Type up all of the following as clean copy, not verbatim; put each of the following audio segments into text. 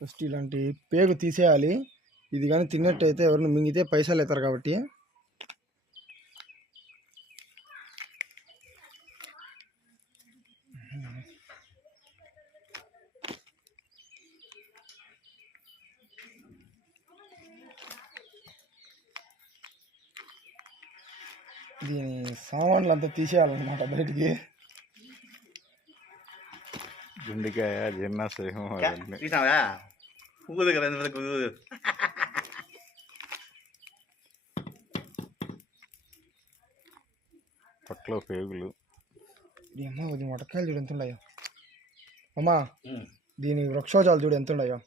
First ఇలాంటి పేగు తీసేయాలి. ఇది కానీ తిన్నట్టయితే ఎవరిని మింగితే పైసలు అవుతారు కాబట్టి. దీని సామాన్లు అంతా తీసేయాలన్నమాట బయటికి. గుండెకాయ జీర్ణాశయం తీసావా ఊదు కదా ఊదు. పక్కలో పేగులు. అమ్మ ఇది మొట్టకాయలు చూడు ఎంత ఉన్నాయో అమ్మా. దీని వృక్షోజాలు చూడు ఎంత ఉన్నాయో.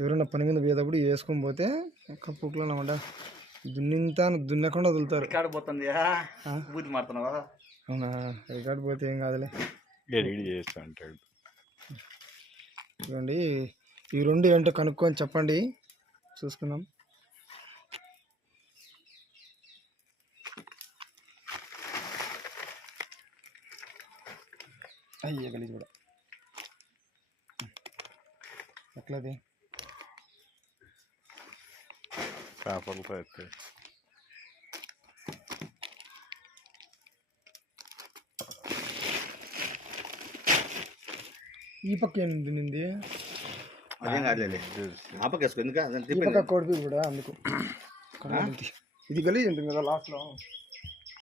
ఎవరైనా పని మీద పోయేటప్పుడు వేసుకొని పోతే ఒక్క పూకులో అన్నమాట దున్నింతా దున్నకుండా వదులుతారు. రికార్డు పోతుంది బూతి మారుతున్నావా? అవునా? రికార్డు పోతే ఏం కాదులే, ఎడిట్ చేస్తా అంటాడు. ఇవ్వండి ఈ రెండు ఏంటో కనుక్కొని చెప్పండి, చూసుకుందాం. అయ్యే గలీజ్ కూడా ఎట్లది పేపర్లతో అయితే ఈ పక్క ఏంది నింది అదేం కాదులే ఆ పక్క వేసుకో. ఎందుకు ఈ పక్క కోడిపి కూడా అందుకు ఇది గలీజ్ ఉంటుంది కదా లాస్ట్లో.